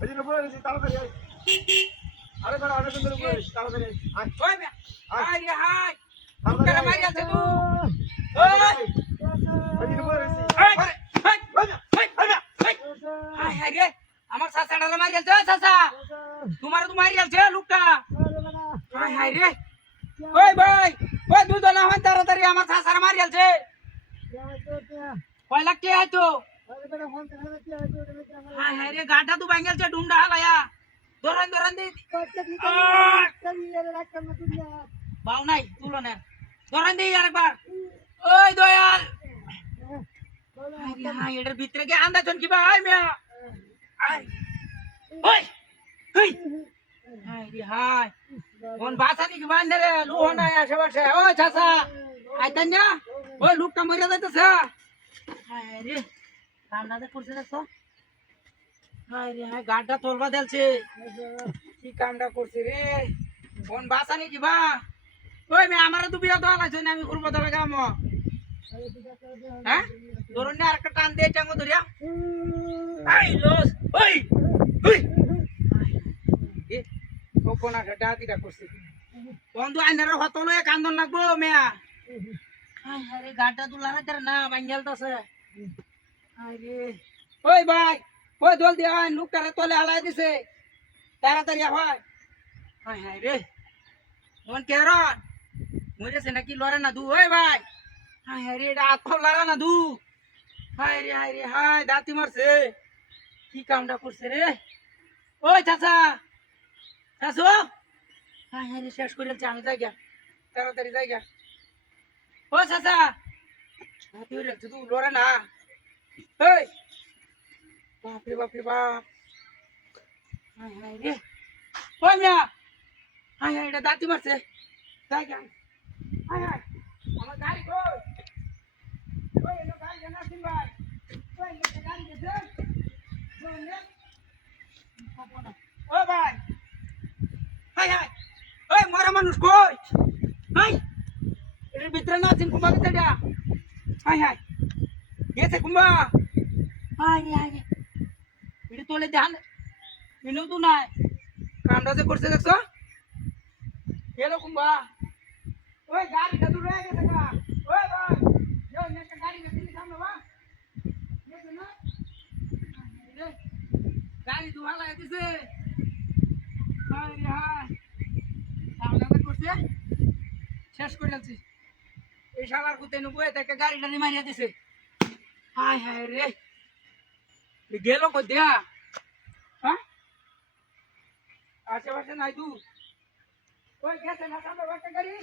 এই যে পড়ে গেছি তাড়াতাড়ি আয় আরে বড় অনেক সুন্দর পড়ে গেছি তাড়াতাড়ি আয় ওই বে আয় রে হাই তাড়াতাড়ি তোরা মারি আছে তুই ওই এই যে পড়ে গেছি হাই হাই হাই রে আমার সাসাডারে মারি আছে সাসা তোমার তো মারি আছে লোকটা হাই হাই রে ওই ভাই ওই দুজন না হয় তাড়াতাড়ি আমার সাসারে মারি আছে কয় লাখ টাকা আইতো হাই হাই রে গাটা তো ভাঙেলছে ডুমডা হালায়া ধরেন ধরেন দি বাউ নাই তুলো না ধরেন দি আরেকবার ওই দয়াল হাই এটার ভিতরে কি আন্দাজন কি ভাই মিয়া আই ওই হেই হাই রে হাই কোন বাসানি কি বান্ধে রে লুহ নাই আশেপাশে ওই চাচা আইতেন না ওই লোকটা মরে যাইতেছে হাই রে কামনাতে করছে দেখছো হাই রে হাই গাড়টা তোলবা দেলছে কি কামটা করছে রে কোন বাসানি কি বা ওই মে আমারে তো বিয়া দেওয়া লাগছে না আমি করবো তবে কাম হ্যাঁ ধরুন না আরেকটা টান দিয়ে চাঙ্গো ধরিয়া আই লস ওই ওই এ কোন একটা ডাকিটা করছে বন্ধু আইনারে হতলো এক কান্দন লাগবো মেয়া হাই হাই রে গাড়টা তুলা না না বাঙ্গাল তো আছে হাই রে ওই ভাই ওই জলদি আয় লোকটারে তলে হালাই দিছে তাড়াতাড়ি হয় হাই হাই রে মন কেরন মরেছে নাকি লড়ে না দু ওই ভাই হাই হাই রে এটা আত্ম লড়া না দু হাই রে হাই দাঁতি মারছে কি কামটা করছে রে ওই চাচা চাচু হাই হাই রে শেষ করে আমি যাই গা তাড়াতাড়ি যাই গা ও চাচা তুই রে তুই লড়ে না এই বাপরে বাপরে বাপ হাই হাই রে ওই মিয়া হাই হাই এটা দাঁতি মারছে যাই গা হাই হাই আমার গাড়ি কই ওই এলো গাড়ি জানা সিন ভাই ওই এলো গাড়ি গেছে ও ভাই হাই হাই ওই মরা মানুষ কই হাই এর ভিতরে না আছেন কুম্বা গেছে এটা হাই হাই গেছে কুম্বা হাই হাই এটা তোলে ধ্যান এলো তো নাই কামটা যে করছে দেখছো এলো কুম্বা ওই গাড়িটা দূর হয়ে গেছে গা ওই ভাই yo একটা গাড়ি গেছে সামনে বা গেছে না গাড়ি ধোয়া লাগে দিছে হাই রে হাই কামটা করছে শেষ করে দিয়েছি এই শালার কুতে নুবয়ে থেকে গাড়িটা নিয়ে মারিয়া দিছে হাই হাই রে গেল কই দিয়া হ্যাঁ আশেপাশে নাই তুই ওই গেছে না সামনে একটা গাড়ি